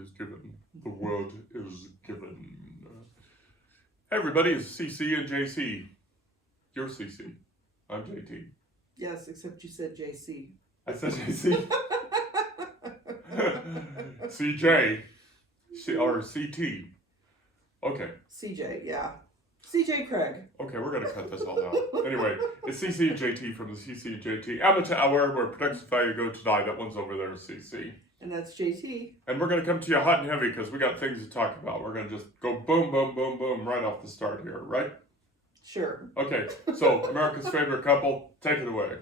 is given. The word is given. Hey everybody, it's CC and JC. You're CC. I'm JT. Yes, except you said JC. I said JC. CJ. Or CT. Okay. CJ, yeah. CJ Craig. Okay, we're going to cut this all out. Anyway, it's CC and JT from the CC&JT Amateur Hour, where Production Value Go to Die. That one's over there, CC. And that's JT. And we're going to come to you hot and heavy because we got things to talk about. We're going to just go boom, boom, boom, boom right off the start here, right? Sure. Okay, so America's favorite couple, take it away.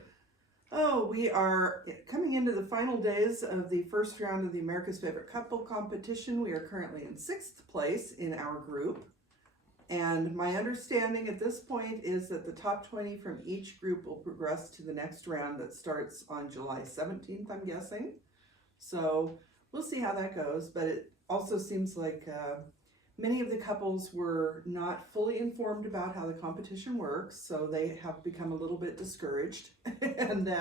Oh, we are coming into the final days of the first round of the America's Favorite Couple competition. We are currently in 6th place in our group. And my understanding at this point is that the top 20 from each group will progress to the next round that starts on July 17th, I'm guessing. So we'll see how that goes. But it also seems like many of the couples were not fully informed about how the competition works. So they have become a little bit discouraged. And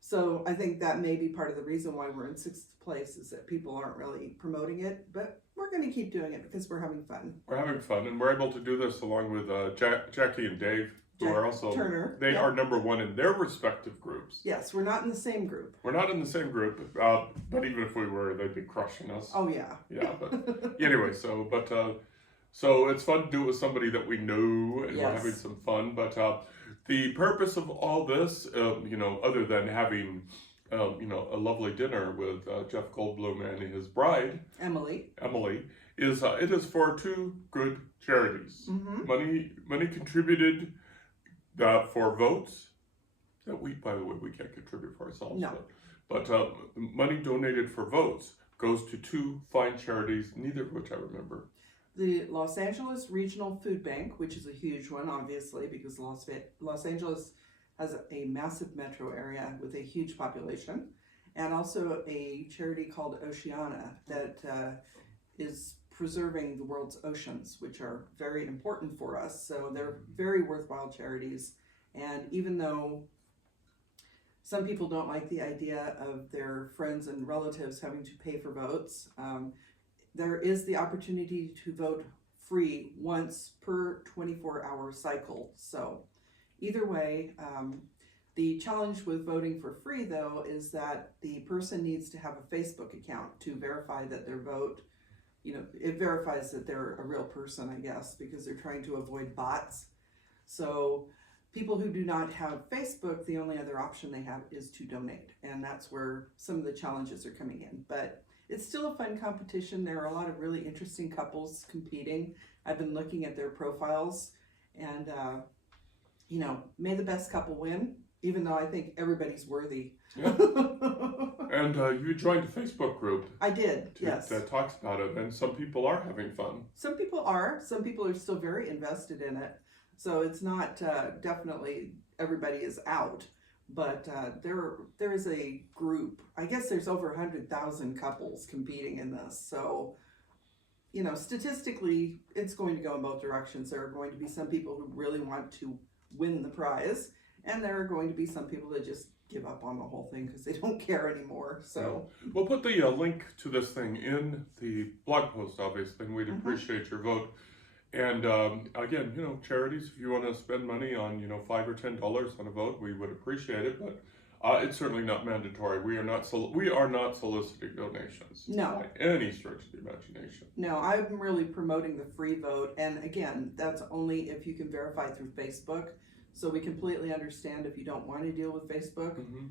so I think that may be part of the reason why we're in 6th place is that people aren't really promoting it. But we're going to keep doing it because we're having fun. We're having fun, and we're able to do this along with Jackie and Dave, who are also Turner. They are number one in their respective groups. Yes, we're not in the same group. We're not in the same group, but even if we were, they'd be crushing us. Oh yeah. Yeah, but anyway, so it's fun to do it with somebody that we know, and we're having some fun. But the purpose of all this, other than having a lovely dinner with Jeff Goldblum and his bride, Emily, is it is for 2 good charities. Mm-hmm. Money contributed for votes that by the way, we can't contribute for ourselves. No. But money donated for votes goes to 2 fine charities, neither of which I remember. The Los Angeles Regional Food Bank, which is a huge one, obviously, because Los Angeles has a massive metro area with a huge population, and also a charity called Oceana that is preserving the world's oceans, which are very important for us. So they're very worthwhile charities. And even though some people don't like the idea of their friends and relatives having to pay for votes, there is the opportunity to vote free once per 24-hour cycle. So either way, the challenge with voting for free, though, is that the person needs to have a Facebook account to verify that their vote, it verifies that they're a real person, I guess, because they're trying to avoid bots. So people who do not have Facebook, the only other option they have is to donate. And that's where some of the challenges are coming in. But it's still a fun competition. There are a lot of really interesting couples competing. I've been looking at their profiles, and may the best couple win, even though I think everybody's worthy. Yeah. And you joined a Facebook group. I did, yes. That talks about it, and some people are having fun. Some people are. Some people are still very invested in it. So it's not definitely everybody is out. But there is a group. I guess there's over 100,000 couples competing in this. So, statistically, it's going to go in both directions. There are going to be some people who really want to win the prize, and there are going to be some people that just give up on the whole thing because they don't care anymore. So we'll put the link to this thing in the blog post, obviously, and we'd appreciate your vote. And again, charities, if you want to spend money on, $5 or $10 on a vote, we would appreciate it. But it's certainly not mandatory. We are not soliciting donations. No. By any stretch of the imagination. No, I'm really promoting the free vote. And again, that's only if you can verify through Facebook. So we completely understand if you don't want to deal with Facebook. Mm-hmm.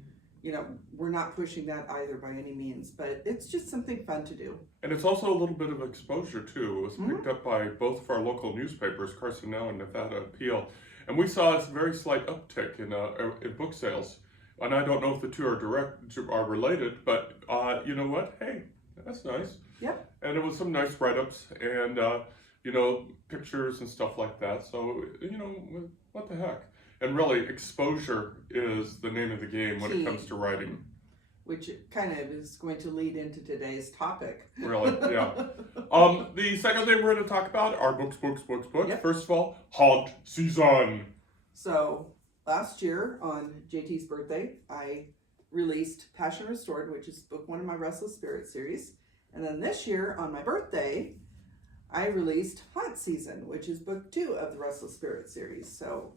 We're not pushing that either by any means, but it's just something fun to do. And it's also a little bit of exposure too. It was picked up by both of our local newspapers, Carson Now and Nevada Appeal, and we saw a very slight uptick in book sales. And I don't know if the two are related, but you know what? Hey, that's nice. Yep. And it was some nice write-ups and pictures and stuff like that. So what the heck? And really, exposure is the name of the game when it comes to writing. Which kind of is going to lead into today's topic. Really, yeah. The second thing we're going to talk about are books. Yep. First of all, haunt season. So, last year on JT's birthday, I released Passion Restored, which is book 1 of my Restless Spirit series. And then this year, on my birthday, I released Haunt Season, which is book 2 of the Restless Spirit series. So,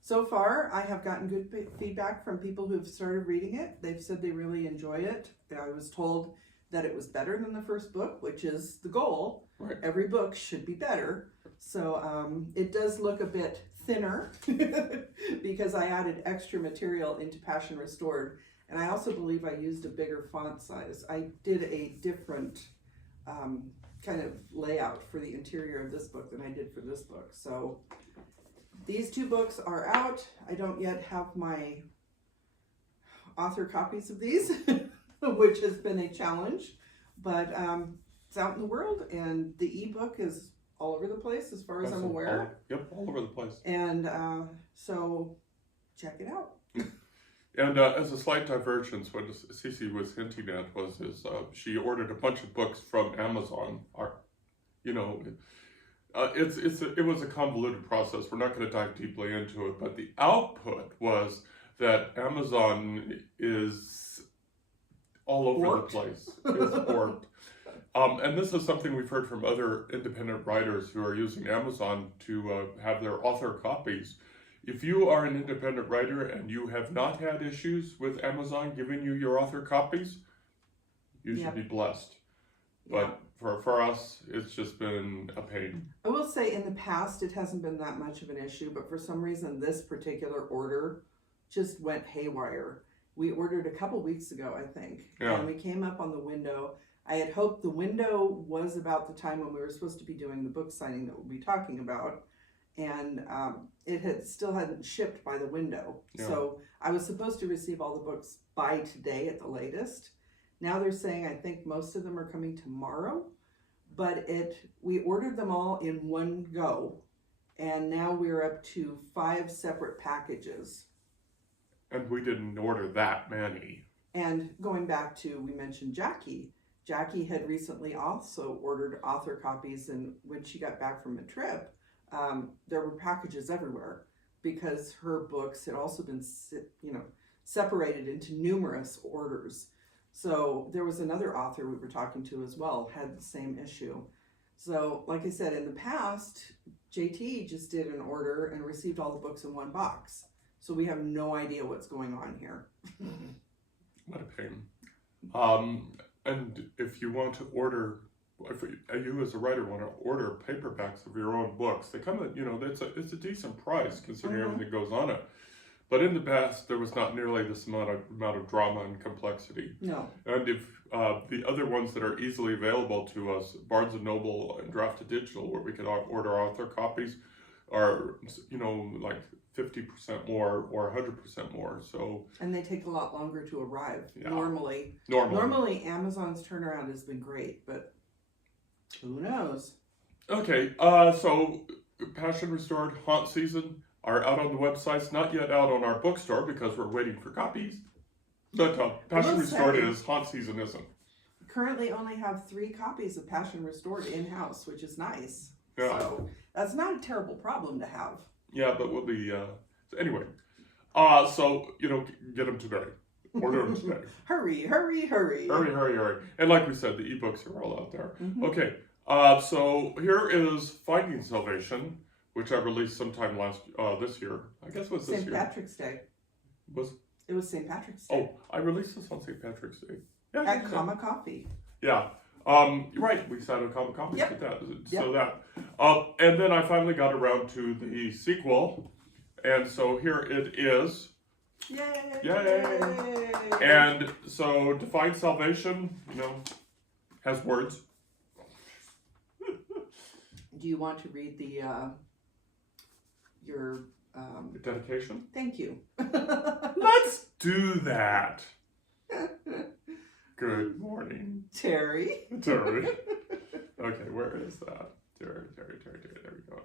so far, I have gotten good feedback from people who've started reading it. They've said they really enjoy it. I was told that it was better than the first book, which is the goal. Right. Every book should be better. So it does look a bit thinner because I added extra material into Passion Restored. And I also believe I used a bigger font size. I did a different kind of layout for the interior of this book than I did for this book. So these 2 books are out. I don't yet have my author copies of these, which has been a challenge, but it's out in the world, and the ebook is all over the place as far as I'm aware. All over the place. And so check it out. And as a slight divergence, what CC was hinting at was she ordered a bunch of books from Amazon. It was a convoluted process. We're not going to dive deeply into it, but the output was that Amazon is all over the place. It's warped. And this is something we've heard from other independent writers who are using Amazon to have their author copies. If you are an independent writer and you have not had issues with Amazon giving you your author copies, you should be blessed. But for us, it's just been a pain. I will say in the past, it hasn't been that much of an issue, but for some reason, this particular order just went haywire. We ordered a couple weeks ago, I think, and we came up on the window. I had hoped the window was about the time when we were supposed to be doing the book signing that we'll be talking about, and it still hadn't shipped by the window. So I was supposed to receive all the books by today at the latest. Now they're saying I think most of them are coming tomorrow, but we ordered them all in one go, and now we're up to 5 separate packages. And we didn't order that many. And going back to, we mentioned Jackie. Jackie had recently also ordered author copies, and when she got back from a trip, there were packages everywhere because her books had also been, separated into numerous orders. So there was another author we were talking to as well, had the same issue. So like I said, in the past, JT just did an order and received all the books in one box. So we have no idea what's going on here. What a pain. And if you want to order, if you as a writer want to order paperbacks of your own books, they come at, it's a decent price considering everything goes on it. But in the past, there was not nearly this amount of drama and complexity. No. And if the other ones that are easily available to us, Barnes & Noble and Drafted Digital, where we can order author copies, are, like 50% more or 100% more. So. And they take a lot longer to arrive. Yeah. Normally, Amazon's turnaround has been great, but who knows? Okay, so Passion Restored, Haunt Season are out on the websites, not yet out on our bookstore because we're waiting for copies. But Passion Restored is, Haunt Season isn't. Currently only have 3 copies of Passion Restored in-house, which is nice. Yeah. So that's not a terrible problem to have. Yeah, but we'll be, anyway. So, get them today. Order them today. Hurry. Hurry. And like we said, the ebooks are all out there. Mm-hmm. Okay, so here is Defying Salvation, which I released sometime this year. I guess it was this year. St. Patrick's Day. It was St. Patrick's Day. Oh, I released this on St. Patrick's Day. Yeah, at Comma Coffee. Yeah. Right, we sat on Comma Coffee. Yep. So that. And then I finally got around to the sequel. And so here it is. Yay! And so Defying Salvation, has words. Do you want to read your dedication? Thank you. Let's do that. Good morning, Teri. Okay, where is that? Teri, there we go.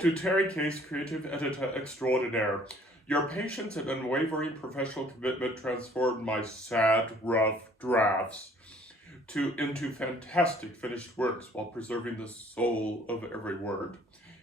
To Teri Case, creative editor extraordinaire, your patience and unwavering professional commitment transformed my sad, rough drafts into fantastic finished works while preserving the soul of every word.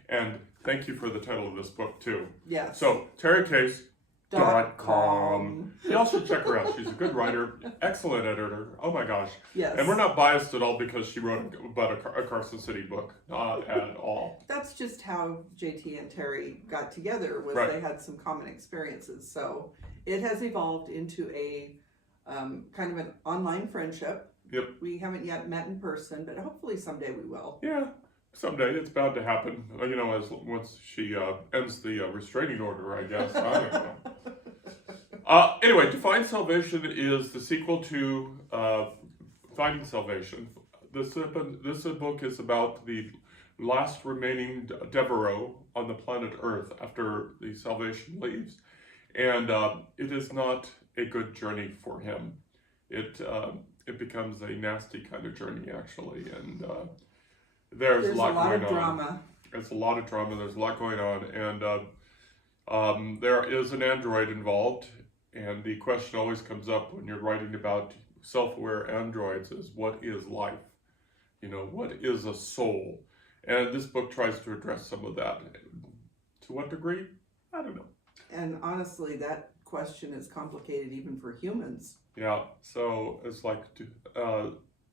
And thank you for the title of this book, too. Yes. So, Teri Case, .com. Y'all should check her out. She's a good writer, excellent editor. Oh my gosh. Yes. And we're not biased at all because she wrote about a Carson City book. Not at all. That's just how JT and Teri got together, was Right. they had some common experiences. So it has evolved into a kind of an online friendship. Yep. We haven't yet met in person, but hopefully someday we will. Yeah. Someday it's bound to happen. You know, once she ends the restraining order, I guess. I don't know. Anyway, Defying Salvation is the sequel to Finding Salvation. This book is about the last remaining Devereaux on the planet Earth after the Salvation leaves. And it is not a good journey for him. It becomes a nasty kind of journey, actually. And there's a lot going on. Drama. It's a lot of drama. There's a lot going on. And there is an android involved. And the question always comes up when you're writing about self-aware androids is, what is life? You know, what is a soul? And this book tries to address some of that. To what degree? I don't know. And honestly, that question is complicated even for humans. Yeah, so it's like,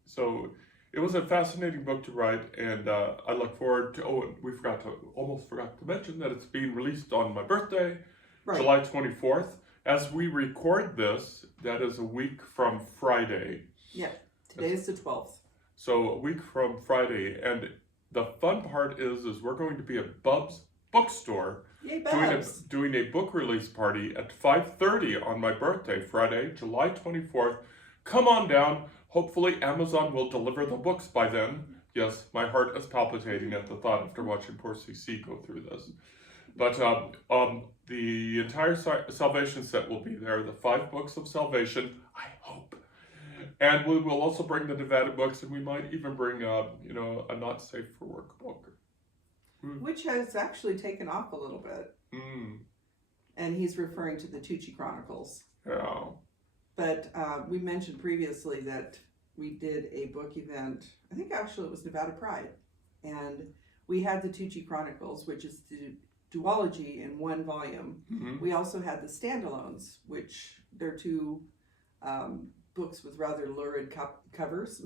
so it was a fascinating book to write, and I look forward to, almost forgot to mention that it's being released on my birthday, right. July 24th. As we record this, that is a week from Friday. Yeah, today is the 12th. So a week from Friday, and the fun part is we're going to be at Bub's Bookstore. Yay, Bubs. Doing a book release party at 5:30 on my birthday, Friday, July 24th. Come on down. Hopefully Amazon will deliver the books by then. Yes, my heart is palpitating at the thought after watching poor CC go through this. But the entire Salvation set will be there, the 5 books of Salvation, I hope. And we will also bring the Nevada books, and we might even bring a not safe for work book. Which has actually taken off a little bit. And he's referring to the Tucci Chronicles. Yeah. But we mentioned previously that we did a book event, I think actually it was Nevada Pride. And we had the Tucci Chronicles, which is the duology in 1 volume. Mm-hmm. We also had the standalones, which they're 2 books with rather lurid covers.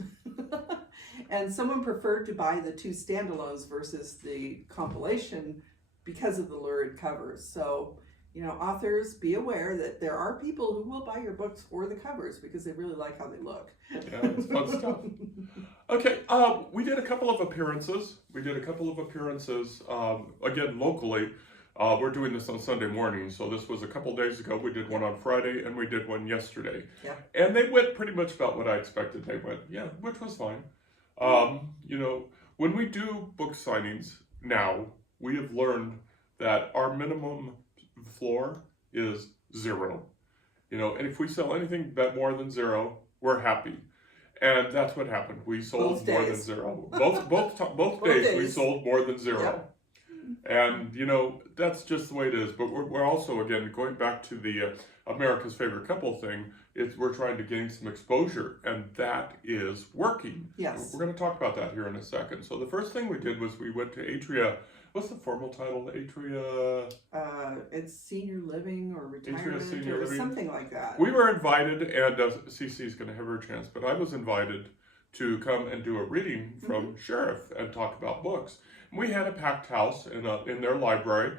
And someone preferred to buy the 2 standalones versus the compilation because of the lurid covers. So, you know, authors, be aware that there are people who will buy your books for the covers because they really like how they look. Yeah, it's fun stuff. Okay, we did a couple of appearances. Again, locally. We're doing this on Sunday morning, so this was a couple days ago. We did one on Friday, and we did one yesterday. Yeah. And they went pretty much about what I expected they went. Yeah, which was fine. You know, when we do book signings now, we have learned that our minimum floor is 0. You know, and if we sell anything more than 0, we're happy. And that's what happened. We sold more than 0. Both days we sold more than 0. Yep. And, you know, that's just the way it is. But we're also, again, going back to the America's Favorite Couple thing, we're trying to gain some exposure, and that is working. Yes. We're going to talk about that here in a second. So the first thing we did was we went to Atria. What's the formal title? Atria? It's Senior Living or Retirement Atria Senior Living. Something like that. We were invited, and CC's going to have her chance, but I was invited to come and do a reading from Sheriff and talk about books. We had a packed house in their library,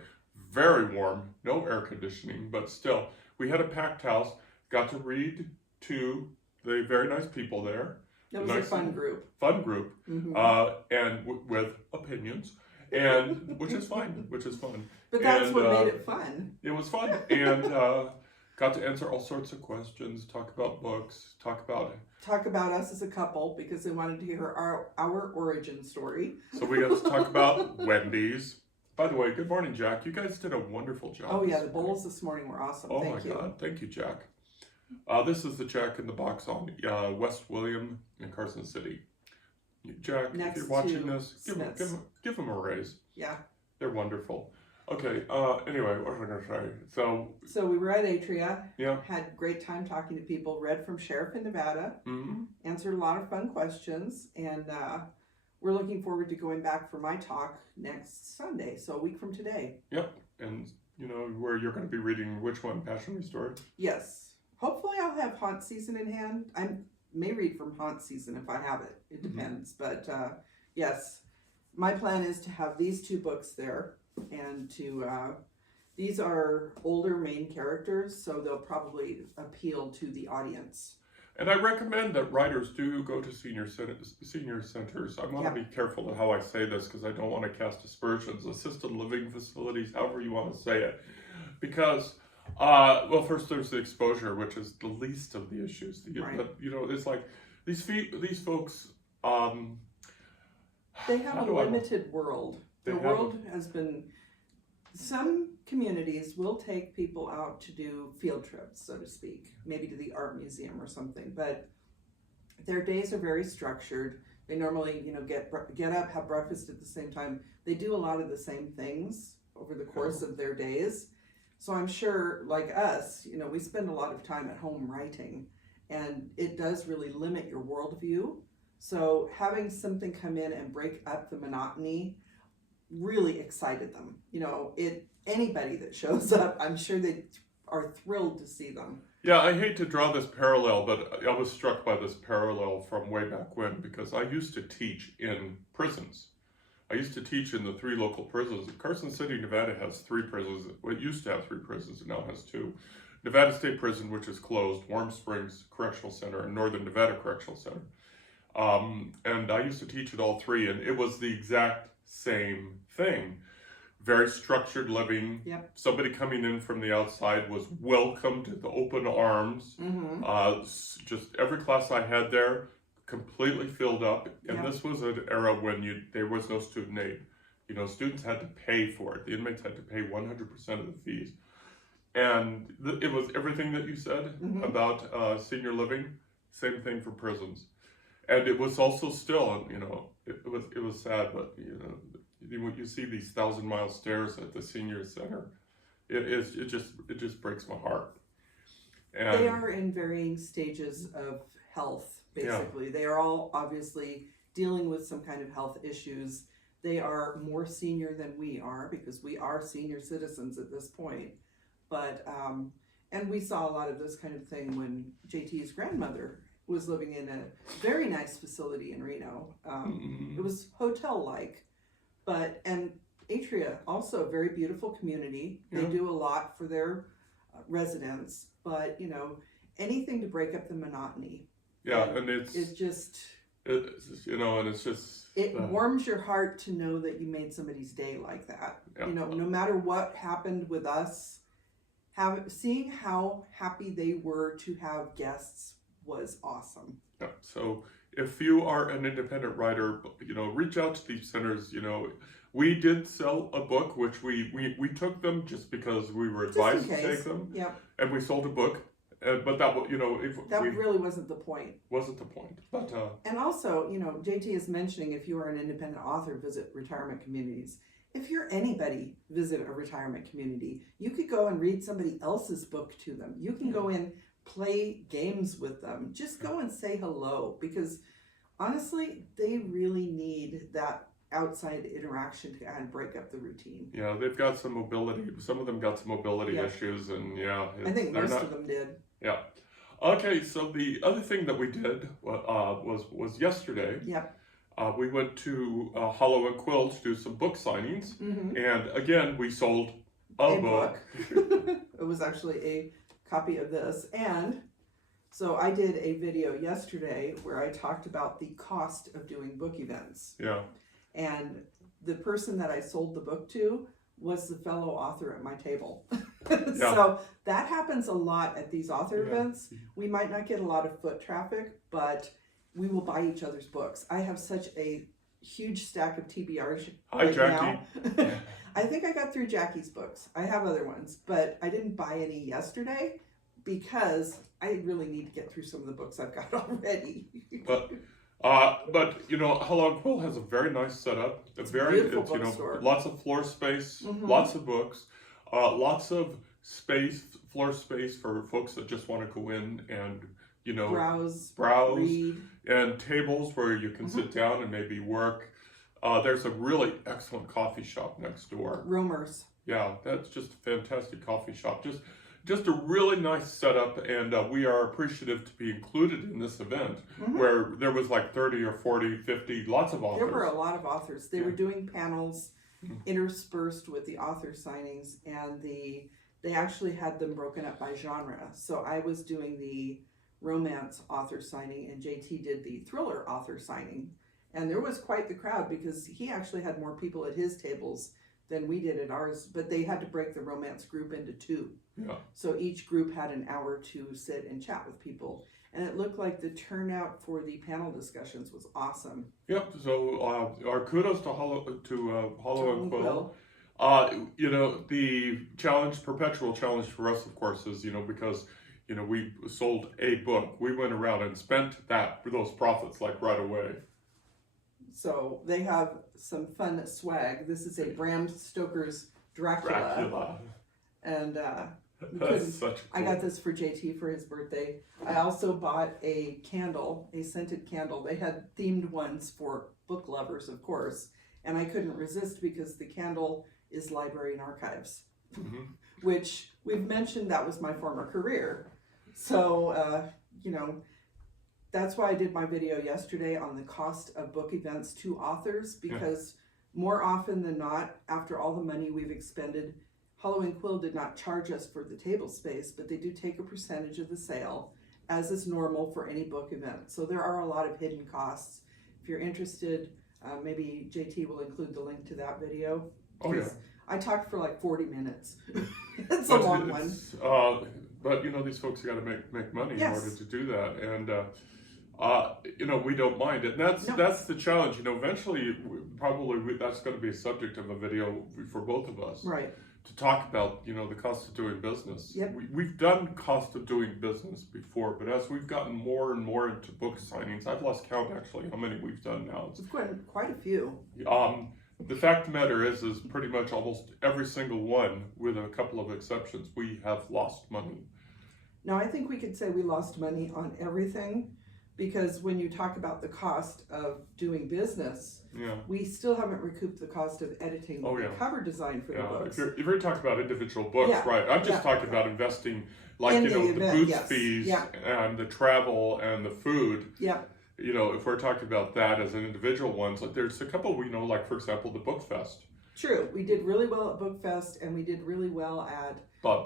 very warm, no air conditioning, but still, we had a packed house, got to read to the very nice people there. It was a fun group. Mm-hmm. And with opinions, and which is fun. But that's what made it fun. It was fun, and got to answer all sorts of questions, talk about books, talk about us as a couple, because they wanted to hear our origin story. So we got to talk about Wendy's. By the way, good morning, Jack. You guys did a wonderful job. Oh yeah, the bowls this morning were awesome. Thank you. God, thank you, Jack. This is the check in the box on West William in Carson City. Jack, if you're watching this, give them a raise. Yeah. They're wonderful. Okay, anyway, what was I going to say? So we were at Atria, yeah. Had a great time talking to people, read from Sheriff in Nevada, answered a lot of fun questions, and we're looking forward to going back for my talk next Sunday, so a week from today. Yep, and where you're going to be reading which one, Passion Restored? Yes. Hopefully I'll have haunt season in hand. I may read from haunt season if I have it. It depends. But yes, my plan is to have these two books there, and these are older main characters, so they'll probably appeal to the audience. And I recommend that writers do go to senior centers. I want to be careful of how I say this because I don't want to cast aspersions. Assisted living facilities, however you want to say it. Because, well, first there's the exposure, which is the least of the issues. It's like these folks... they have a limited world. The world has been... Some communities will take people out to do field trips, so to speak, maybe to the art museum or something, but their days are very structured. They normally, get up, have breakfast at the same time. They do a lot of the same things over the course of their days. So I'm sure, like us, we spend a lot of time at home writing, and it does really limit your worldview. So having something come in and break up the monotony really excited them. Anybody that shows up, I'm sure they are thrilled to see them. Yeah, I hate to draw this parallel, but I was struck by this parallel from way back when, because I used to teach in prisons. I used to teach in the 3 local prisons. Carson City, Nevada has 3 prisons. Well, it used to have 3 prisons, it now has 2. Nevada State Prison, which is closed, Warm Springs Correctional Center, and Northern Nevada Correctional Center. And I used to teach at all 3, and it was the exact same thing. Very structured living. Yep. Somebody coming in from the outside was welcomed with open arms. Just every class I had there completely filled up. And this was an era when there was no student aid. Students had to pay for it. The inmates had to pay 100% of the fees. And it was everything that you said about senior living. Same thing for prisons. And it was also still, it was sad, but when you see these 1,000-mile stairs at the senior center, it just breaks my heart. And they are in varying stages of health, basically. Yeah. They are all obviously dealing with some kind of health issues. They are more senior than we are because we are senior citizens at this point. But and we saw a lot of this kind of thing when JT's grandmother was living in a very nice facility in Reno. It was hotel-like. And Atria, also a very beautiful community. They do a lot for their residents, but anything to break up the monotony. Yeah, and it warms your heart to know that you made somebody's day like that. Yeah. No matter what happened with us, seeing how happy they were to have guests was awesome. Yeah, so if you are an independent writer, reach out to these centers. We did sell a book, which we took them just because we were advised to take them. Yeah. And we sold a book, but that really wasn't the point. Wasn't the point, but and also, JT is mentioning if you are an independent author, visit retirement communities. If you're anybody, visit a retirement community. You could go and read somebody else's book to them. You can go in, play games with them. Just go and say hello, because honestly, they really need that outside interaction to kind of break up the routine. Yeah, they've got some mobility. Some of them got some mobility issues, and I think most of them did. Yeah. Okay, so the other thing that we did was yesterday. Yep. We went to Hollow and Quill to do some book signings, and again we sold a book. It was actually a copy of this, and so I did a video yesterday where I talked about the cost of doing book events. Yeah. And the person that I sold the book to was the fellow author at my table. So that happens a lot at these author events. We might not get a lot of foot traffic, but we will buy each other's books. I have such a huge stack of TBRs Hi, Jackie. now. I think I got through Jackie's books. I have other ones, but I didn't buy any yesterday because I really need to get through some of the books I've got already. But Hello and Quill has a very nice setup. Beautiful bookstore. Lots of floor space, lots of books, lots of floor space for folks that just want to go in and browse, read, and tables where you can sit down and maybe work. There's a really excellent coffee shop next door. Romer's. Yeah, that's just a fantastic coffee shop. Just a really nice setup, and we are appreciative to be included in this event where there was like 30 or 40, 50, lots of authors. There were a lot of authors. They were doing panels interspersed with the author signings, and they actually had them broken up by genre. So I was doing the romance author signing, and JT did the thriller author signing. And there was quite the crowd because he actually had more people at his tables than we did at ours, but they had to break the romance group into two. Yeah. So each group had an hour to sit and chat with people. And it looked like the turnout for the panel discussions was awesome. Yep. So our kudos to Hollow and Quill. You know, the perpetual challenge for us, of course, is, you know, because, you know, we sold a book. We went around and spent those profits like right away. So they have some fun swag. This is a Bram Stoker's Dracula. And That's such cool. I got this for JT for his birthday. I also bought a candle, a scented candle. They had themed ones for book lovers, of course. And I couldn't resist because the candle is library and archives, which we've mentioned that was my former career. So, you know, that's why I did my video yesterday on the cost of book events to authors, because more often than not, after all the money we've expended, Hollow and Quill did not charge us for the table space, but they do take a percentage of the sale, as is normal for any book event. So there are a lot of hidden costs. If you're interested, maybe JT will include the link to that video. Oh, yeah. I talked for like 40 minutes. It's a long one. But, you know, these folks got to make money in Yes. order to do that. And, you know, we don't mind it. And that's the challenge. You know, eventually, that's going to be a subject of a video for both of us. Right. To talk about, you know, the cost of doing business. Yep. We've done cost of doing business before, but as we've gotten more and more into book signings, I've lost count actually how many we've done now. It's quite a few. The fact of the matter is pretty much almost every single one, with a couple of exceptions, we have lost money. Now, I think we could say we lost money on everything, because when you talk about the cost of doing business, we still haven't recouped the cost of editing the cover design for the books. If you're talking about individual books, right? I'm just talking about investing, like, in, you know, the booth fees and the travel and the food. Yeah. You know, if we're talking about that as an individual ones, like there's a couple we know, like for example, the Book Fest. True. We did really well at Book Fest, and we did really well at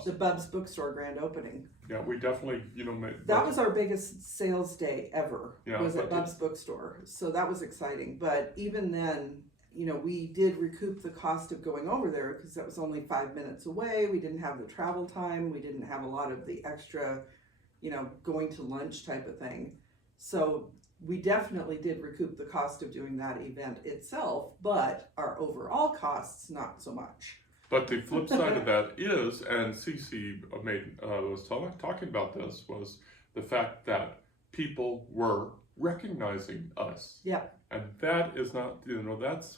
the Bub's Bookstore grand opening. Yeah, we definitely, you know, that was our biggest sales day ever, was at Bub's Bookstore. So that was exciting. But even then, you know, we did recoup the cost of going over there because that was only 5 minutes away. We didn't have the travel time. We didn't have a lot of the extra, you know, going to lunch type of thing. So we definitely did recoup the cost of doing that event itself, but our overall costs, not so much. But the flip side of that is, and CC was talking about this, was the fact that people were recognizing us. Yeah. And that is not, you know, that's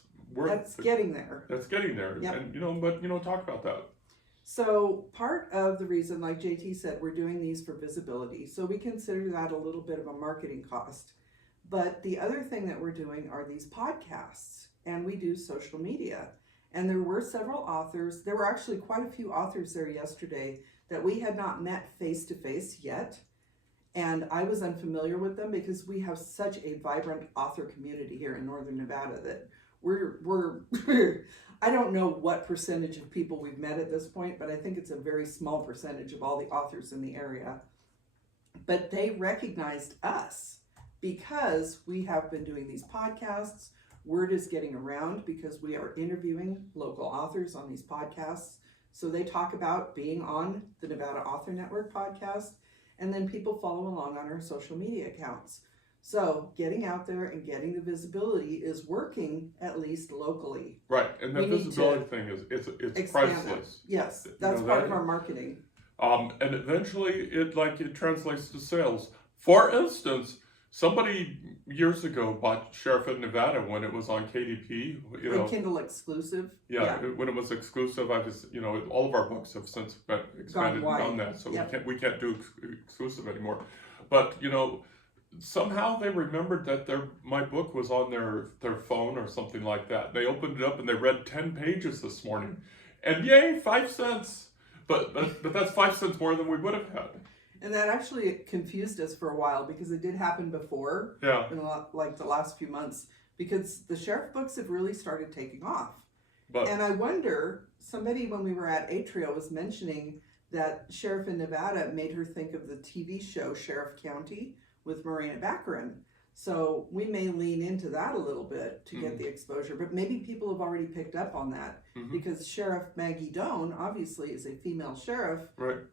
getting there. That's getting there. Yep. And, you know, but, you know, talk about that. So part of the reason, like JT said, we're doing these for visibility. So we consider that a little bit of a marketing cost. But the other thing that we're doing are these podcasts, and we do social media. And there were several authors. There were actually quite a few authors there yesterday that we had not met face to face yet. And I was unfamiliar with them because we have such a vibrant author community here in Northern Nevada that we're I don't know what percentage of people we've met at this point, but I think it's a very small percentage of all the authors in the area. But they recognized us because we have been doing these podcasts. Word is getting around because we are interviewing local authors on these podcasts. So they talk about being on the Nevada Author Network podcast, and then people follow along on our social media accounts. So getting out there and getting the visibility is working, at least locally. Right, and the visibility thing is it's priceless. Yes, that's part of our marketing. And eventually it translates to sales. For instance, somebody years ago bought Sheriff of Nevada when it was on KDP. You know, Kindle exclusive. Yeah, when it was exclusive, all of our books have since expanded beyond that, so we can't do exclusive anymore. But you know, somehow they remembered that my book was on their phone or something like that. They opened it up and they read 10 pages this morning, And yay, 5 cents. But that's 5 cents more than we would have had. And that actually confused us for a while because it did happen before. Yeah. In like the last few months, because the sheriff books have really started taking off. And I wonder, somebody when we were at Atria was mentioning that Sheriff in Nevada made her think of the TV show Sheriff County with Marina Baccarin. So we may lean into that a little bit to get the exposure, but maybe people have already picked up on that because Sheriff Maggie Doan obviously is a female sheriff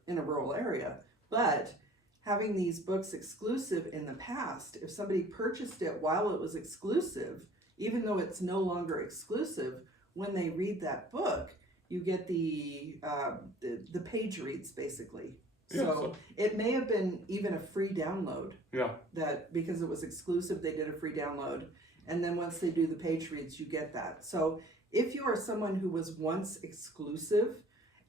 in a rural area. But having these books exclusive in the past, if somebody purchased it while it was exclusive, even though it's no longer exclusive, when they read that book, you get the page reads basically. So it may have been even a free download. Yeah. That because it was exclusive, they did a free download. And then once they do the page reads, you get that. So if you are someone who was once exclusive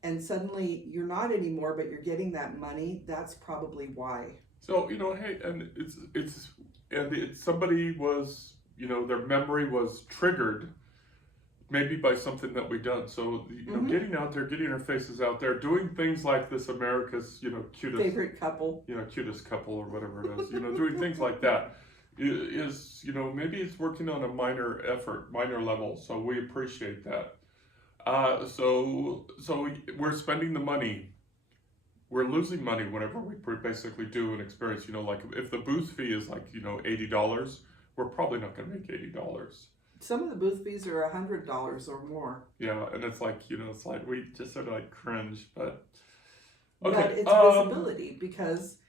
and suddenly you're not anymore, but you're getting that money, that's probably why. So, hey, and it's somebody was, their memory was triggered maybe by something that we done. So, getting out there, getting our faces out there, doing things like this America's, cutest favorite couple, cutest couple or whatever it is, doing things like that is, maybe it's working on a minor level. So we appreciate that. So we're spending the money. We're losing money whenever we basically do an experience, like if the booth fee is like, $80, we're probably not going to make $80. Some of the booth fees are $100 or more. Yeah, and it's like, it's like we just sort of like cringe, but okay. But it's visibility because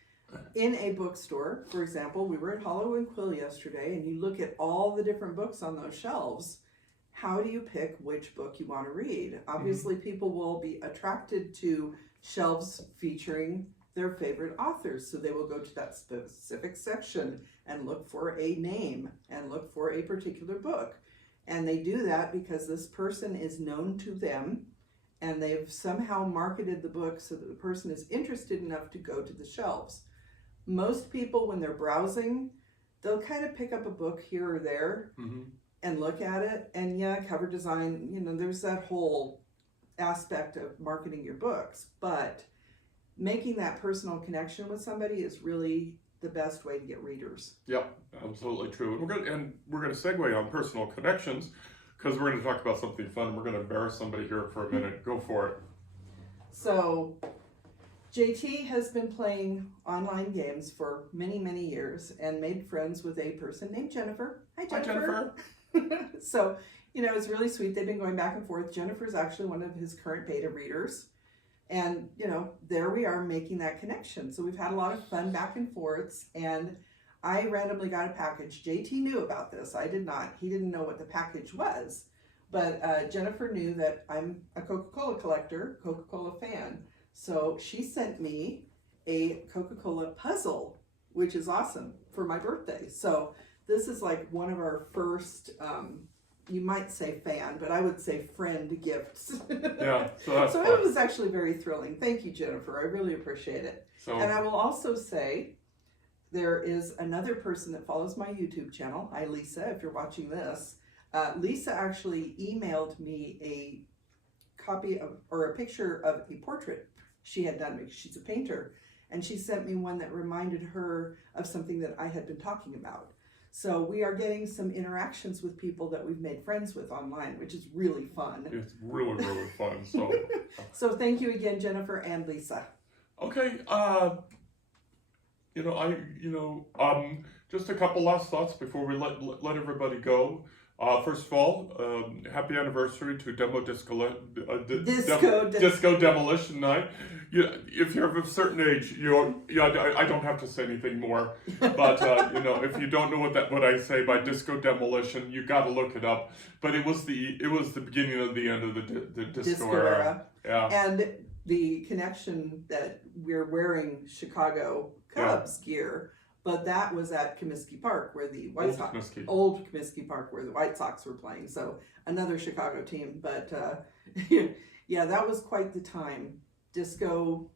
in a bookstore, for example, we were at Hollow and Quill yesterday, and you look at all the different books on those shelves. How do you pick which book you want to read? Obviously, people will be attracted to shelves featuring their favorite authors, so they will go to that specific section and look for a name and look for a particular book. And they do that because this person is known to them and they've somehow marketed the book so that the person is interested enough to go to the shelves. Most people, when they're browsing, they'll kind of pick up a book here or there and look at it. And yeah, cover design, there's that whole aspect of marketing your books. But making that personal connection with somebody is really the best way to get readers. Yep, absolutely true. And we're going to segue on personal connections because we're going to talk about something fun. We're going to embarrass somebody here for a minute. Go for it. So, JT has been playing online games for many, many years and made friends with a person named Jennifer. Hi, Jennifer. Hi, Jennifer. So, it's really sweet. They've been going back and forth. Jennifer's actually one of his current beta readers. And, there we are making that connection. So we've had a lot of fun back and forths. And I randomly got a package. JT knew about this. I did not. He didn't know what the package was. But Jennifer knew that I'm a Coca-Cola collector, Coca-Cola fan. So she sent me a Coca-Cola puzzle, which is awesome, for my birthday. So this is like one of our first... you might say fan, but I would say friend gifts. Yeah, so it was actually very thrilling. Thank you, Jennifer. I really appreciate it. And I will also say there is another person that follows my YouTube channel. Hi, Lisa, if you're watching this. Lisa actually emailed me a copy of, or a picture of a portrait she had done because she's a painter. And she sent me one that reminded her of something that I had been talking about. So we are getting some interactions with people that we've made friends with online, which is really fun. It's really, really fun. So thank you again, Jennifer and Lisa. Okay. Just a couple last thoughts before we let everybody go. First of all, happy anniversary to Disco Demolition Night. If you're of a certain age, I don't have to say anything more. But if you don't know what I say by Disco Demolition, you got to look it up. But it was the beginning of the end of the disco era. Yeah. And the connection that we're wearing Chicago Cubs gear. But that was at Comiskey Park, where the Old Comiskey Park, where the White Sox were playing. So another Chicago team. But yeah, that was quite the time. Disco,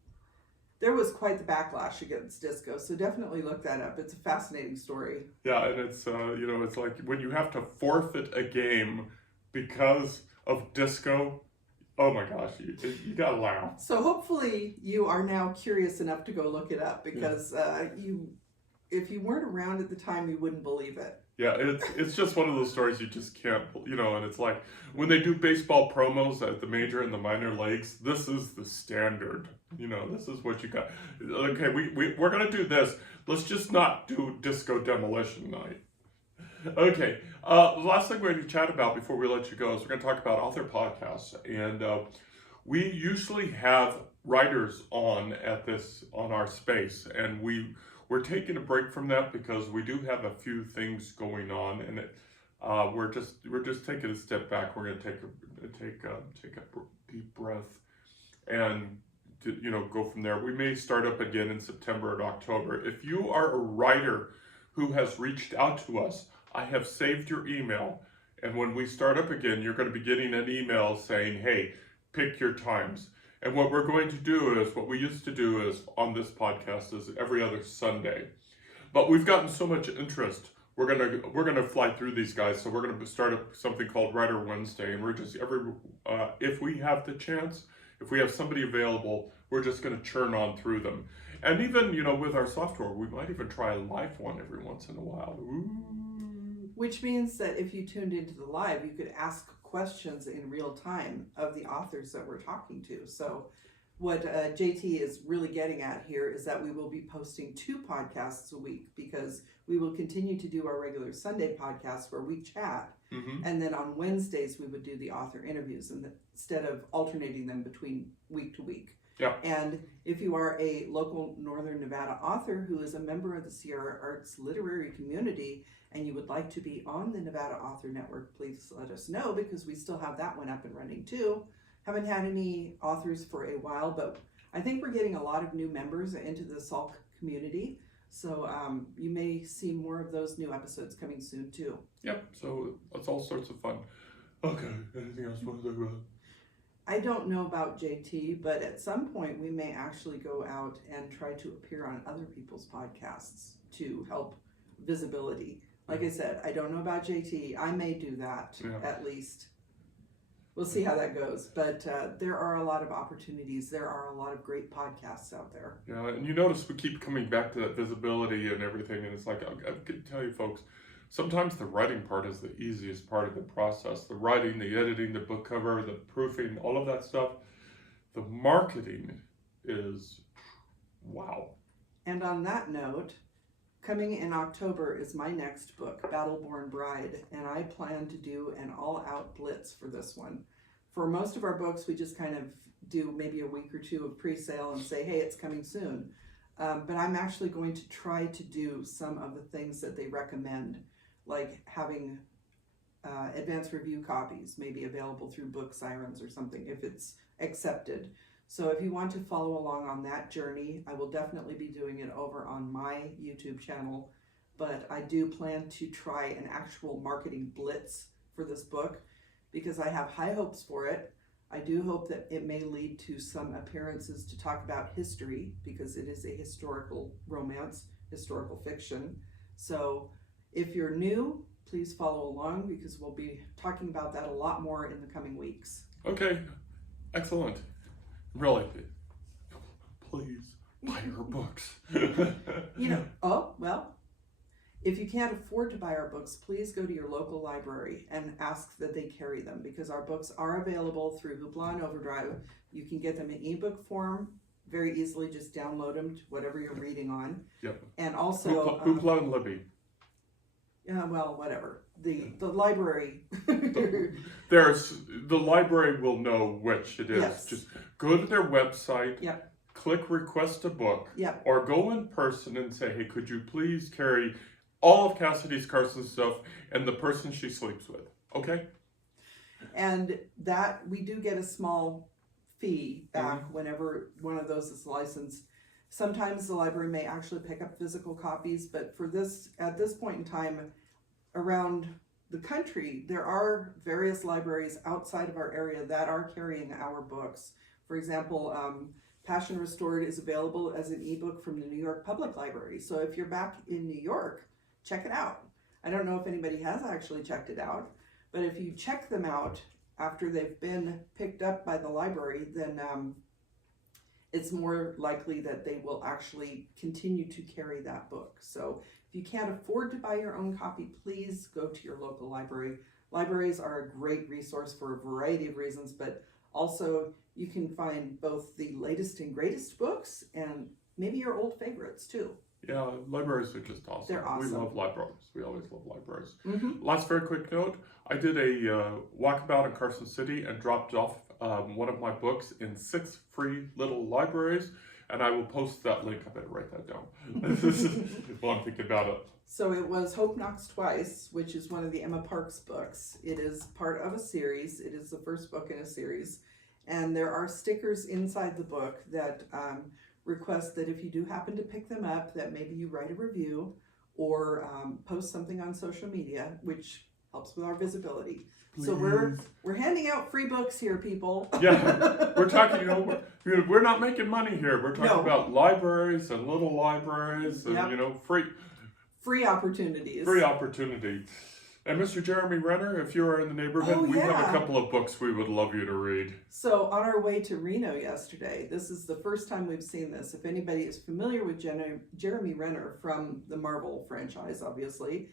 there was quite the backlash against disco. So definitely look that up. It's a fascinating story. Yeah, and it's it's like when you have to forfeit a game because of disco, Oh my gosh, you gotta laugh. So hopefully you are now curious enough to go look it up, because if you weren't around at the time, you wouldn't believe it. Yeah, it's just one of those stories you just can't, and it's like when they do baseball promos at the major and the minor leagues, this is the standard. This is what you got. Okay, we're going to do this. Let's just not do Disco Demolition Night. Okay, the last thing we're going to chat about before we let you go is we're going to talk about author podcasts. And we usually have writers on our space, and we're taking a break from that because we do have a few things going on, and we're just taking a step back. We're going to take a deep breath and go from there. We may start up again in September and October. If you are a writer who has reached out to us, I have saved your email, and when we start up again, you're going to be getting an email saying, "Hey, pick your times." And what we're going to do is, what we used to do is on this podcast is every other Sunday. But we've gotten so much interest, we're gonna fly through these guys. So we're gonna start up something called Writer Wednesday, and we're just if we have the chance, if we have somebody available, we're just gonna churn on through them. And even with our software, we might even try a live one every once in a while. Ooh. Which means that if you tuned into the live, you could ask questions in real time of the authors that we're talking to. So what JT is really getting at here is that we will be posting 2 podcasts a week, because we will continue to do our regular Sunday podcast where we chat, and then on Wednesdays we would do the author interviews, and instead of alternating them between week to week. Yeah. And if you are a local Northern Nevada author who is a member of the Sierra Arts literary community, and you would like to be on the Nevada Author Network, please let us know, because we still have that one up and running too. Haven't had any authors for a while, but I think we're getting a lot of new members into the SALC community. So you may see more of those new episodes coming soon too. Yep, so that's all sorts of fun. Okay, anything else you want to talk about? I don't know about JT, but at some point we may actually go out and try to appear on other people's podcasts to help visibility. Like I said, I don't know about JT. I may do that, at least. We'll see how that goes. But there are a lot of opportunities. There are a lot of great podcasts out there. Yeah, and you notice we keep coming back to that visibility and everything. And it's like, I can tell you folks, sometimes the writing part is the easiest part of the process. The writing, the editing, the book cover, the proofing, all of that stuff. The marketing is wow. And on that note, coming in October is my next book, Battleborn Bride, and I plan to do an all-out blitz for this one. For most of our books, we just kind of do maybe a week or 2 of pre-sale and say, hey, it's coming soon. But I'm actually going to try to do some of the things that they recommend, like having advanced review copies maybe available through Book Sirens or something, if it's accepted. So if you want to follow along on that journey, I will definitely be doing it over on my YouTube channel, but I do plan to try an actual marketing blitz for this book because I have high hopes for it. I do hope that it may lead to some appearances to talk about history, because it is a historical romance, historical fiction. So if you're new, please follow along, because we'll be talking about that a lot more in the coming weeks. Okay, excellent. Really, please buy our books. If you can't afford to buy our books, please go to your local library and ask that they carry them, because our books are available through Hoopla and Overdrive. You can get them in ebook form very easily. Just download them to whatever you're reading on. Yep. And also Hoopla and Libby. Yeah, well, whatever. The library. The library will know which it is. Yes. Just go to their website. Yep. Click request a book. Yep. Or go in person and say, hey, could you please carry all of Cassidy's Carson stuff and the person she sleeps with? Okay. And that we do get a small fee back whenever one of those is licensed. Sometimes the library may actually pick up physical copies, but at this point in time, around the country, there are various libraries outside of our area that are carrying our books. For example, Passion Restored is available as an ebook from the New York Public Library. So if you're back in New York, check it out. I don't know if anybody has actually checked it out, but if you check them out after they've been picked up by the library, then it's more likely that they will actually continue to carry that book. So if you can't afford to buy your own copy, please go to your local library. Libraries are a great resource for a variety of reasons, but also you can find both the latest and greatest books and maybe your old favorites too. Yeah, libraries are just awesome. They're awesome. We love libraries. We always love libraries. Mm-hmm. Last very quick note, I did a walkabout in Carson City and dropped off one of my books in 6 free little libraries, and I will post that link. I better write that down while I'm thinking about it. So it was Hope Knocks Twice, which is one of the Emma Parks books. It is part of a series. It is the first book in a series. And there are stickers inside the book that request that if you do happen to pick them up, that maybe you write a review or post something on social media, which helps with our visibility. Please. So we're handing out free books here, people. Yeah, we're talking, we're not making money here. We're talking about libraries and little libraries and, free opportunities. Free opportunity. And Mr. Jeremy Renner, if you are in the neighborhood, we have a couple of books we would love you to read. So on our way to Reno yesterday, this is the first time we've seen this. If anybody is familiar with Jeremy Renner from the Marvel franchise, obviously,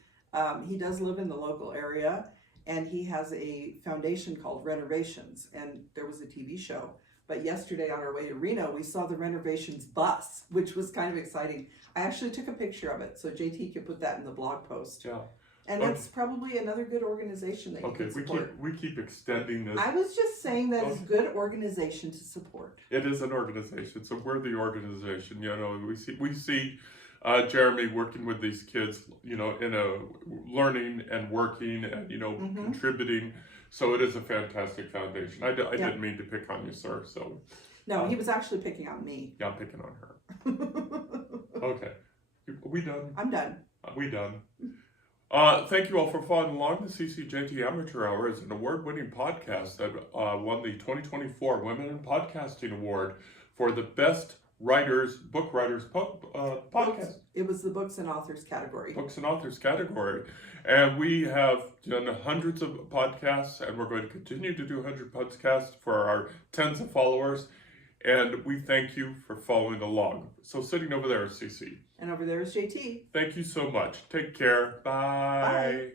he does live in the local area, and he has a foundation called Renovations, and there was a TV show. But yesterday on our way to Reno, we saw the Renovations bus, which was kind of exciting. I actually took a picture of it, so JT could put that in the blog post. Yeah. And that's probably another good organization that you can support. We keep extending this. I was just saying that it's a good organization to support. It is an organization. It's a worthy organization. We see Jeremy working with these kids, in a learning and working and, contributing. So it is a fantastic foundation. I didn't mean to pick on you, sir. So. No, he was actually picking on me. Yeah, I'm picking on her. Okay. Are we done? I'm done. We done. Thank you all for following along. The CC&JT Amateur Hour is an award-winning podcast that won the 2024 Women in Podcasting Award for the Best Book Writers Podcast. It was the Books and Authors category. Books and Authors category. And we have done hundreds of podcasts, and we're going to continue to do 100 podcasts for our tens of followers. And we thank you for following along. So sitting over there is CC. And over there is JT. Thank you so much. Take care. Bye. Bye.